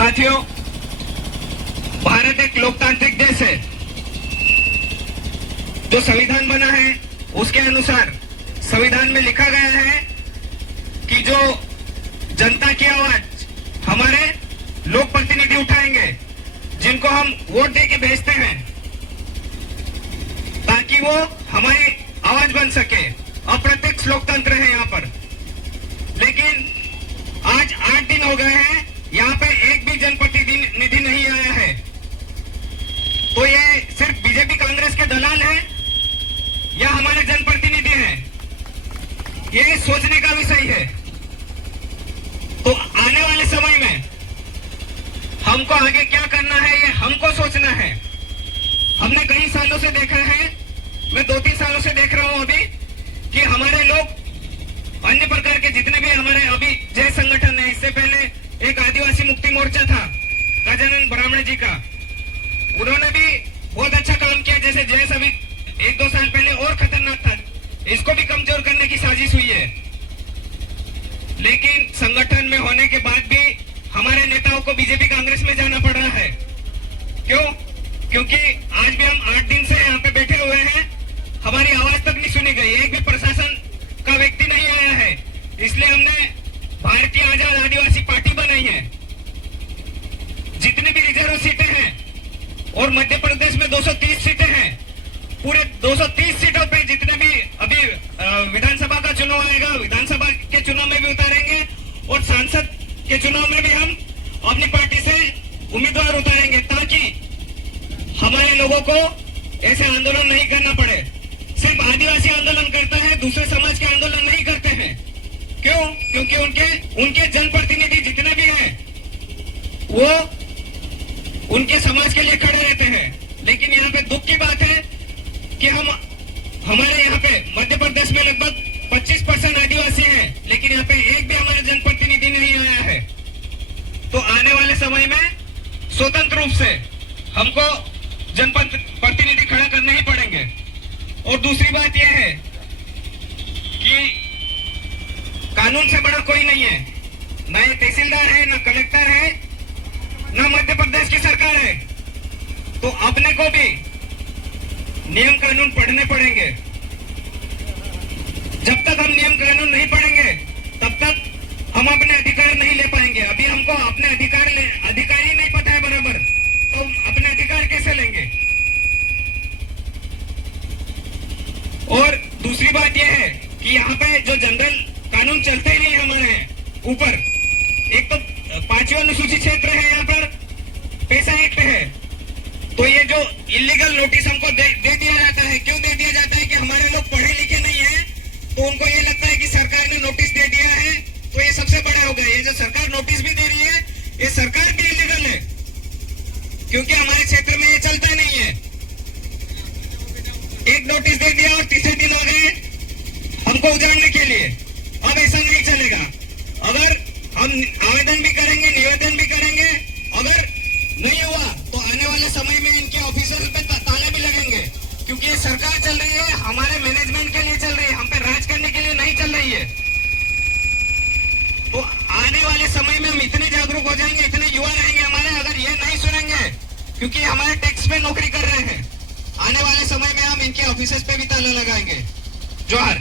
साथियों, भारत एक लोकतांत्रिक देश है। जो संविधान बना है उसके अनुसार संविधान में लिखा गया है कि जो जनता की आवाज हमारे लोक प्रतिनिधि उठाएंगे, जिनको हम वोट देके भेजते हैं, ताकि वो हमारी आवाज बन सके। अप्रत्यक्ष लोकतंत्र है यहाँ पर। लेकिन आज 8 दिन हो गए हैं, यहाँ पे एक भी जनप्रतिनिधि नहीं आया है। तो ये सिर्फ बीजेपी कांग्रेस के दलाल हैं या हमारे जनप्रतिनिधि हैं, ये सोचने का विषय है। तो आने वाले समय में हमको आगे क्या करना है, ये हमको सोचना है। हमने कई सालों से देखा है, मैं 2-3 सालों से देख रहा हूं अभी, कि हमारे लोग अन्य प्रकार के जितने भी हमारे अभी जय संगठन है, इससे पहले एक आदिवासी मुक्ति मोर्चा था गजानन ब्राह्मण जी का, उन्होंने भी बहुत अच्छा काम किया। जैसे जयस अभी 1-2 साल पहले और खतरनाक था, इसको भी कमजोर करने की साजिश हुई है। लेकिन संगठन में होने के बाद भी हमारे नेताओं को बीजेपी कांग्रेस में जाना पड़ रहा है। क्यों? क्योंकि आज भी हम 8 दिन से यहाँ पे बैठे हुए हैं, हमारी आवाज तक नहीं सुनी गई, एक भी प्रशासन का व्यक्ति नहीं आया है। इसलिए हमने भारतीय आजाद आदिवासी पार्टी बनाई है। जितनी भी रिजर्व सीटें हैं, और मध्य प्रदेश में 230 सीटें हैं, पूरे 230 सीटों पे जितने भी अभी विधानसभा का चुनाव आएगा, विधानसभा के चुनाव में भी उतारेंगे, और सांसद के चुनाव में भी हम अपनी पार्टी से उम्मीदवार उतारेंगे, ताकि हमारे लोगों को ऐसे आंदोलन नहीं करना पड़े। सिर्फ आदिवासी आंदोलन करता है, दूसरे समाज के आंदोलन नहीं करते हैं। क्यों? क्योंकि उनके जनप्रतिनिधि जितने भी हैं, वो उनके समाज के लिए खड़े रहते हैं। लेकिन यहाँ पे दुख की बात है कि हमारे यहाँ पे मध्य प्रदेश में लगभग 25% आदिवासी हैं, लेकिन यहाँ पे एक भी हमारे जनप्रतिनिधि नहीं आया है। तो आने वाले समय में स्वतंत्र रूप से हमको जनप्रतिनिधि खड़ा करने ही पड़ेंगे। और दूसरी बात यह है कि कानून से बड़ा कोई नहीं है, ना ये तहसीलदार है, ना कलेक्टर है, ना मध्य प्रदेश की सरकार है। तो अपने को भी नियम कानून पढ़ने पड़ेंगे। जब तक हम नियम कानून नहीं पढ़ेंगे, तब तक हम अपने अधिकार नहीं ले पाएंगे। अभी हमको अपने अधिकार ही नहीं पता है बराबर, तो हम अपने अधिकार कैसे लेंगे? और दूसरी बात यह है कि यहाँ पे जो जनरल कानून चलते ही नहीं हमारे ऊपर। एक तो 5वीं अनुसूचित क्षेत्र है, यहाँ पर पैसा एक्ट है, तो ये जो इलीगल नोटिस हमको दे दिया जाता है। क्यों दे दिया जाता है? कि हमारे लोग पढ़े लिखे नहीं है, तो उनको ये लगता है कि सरकार ने नोटिस दे दिया है तो ये सबसे बड़ा होगा। ये जो सरकार नोटिस भी दे रही है, ये सरकार भी इलीगल है, क्योंकि हमारे क्षेत्र में ये चलता नहीं है। एक नोटिस दे दिया और तीसरे दिन आ गए हमको उजाड़ने के लिए। अब ऐसा नहीं चलेगा। अगर हम आवेदन भी करेंगे, निवेदन भी करेंगे, अगर नहीं हुआ तो आने वाले समय में इनके ऑफिसर्स पे ताले भी लगेंगे, क्योंकि ये सरकार चल रही है हमारे मैनेजमेंट के लिए चल रही है, हम पे राज करने के लिए नहीं चल रही है। तो आने वाले समय में हम इतने जागरूक हो जाएंगे, इतने युवा रहेंगे हमारे, अगर ये नहीं सुनेंगे, क्योंकि हमारे टैक्स पे नौकरी कर रहे हैं, आने वाले समय में हम इनके ऑफिसर्स पे भी ताला लगाएंगे। जोहार।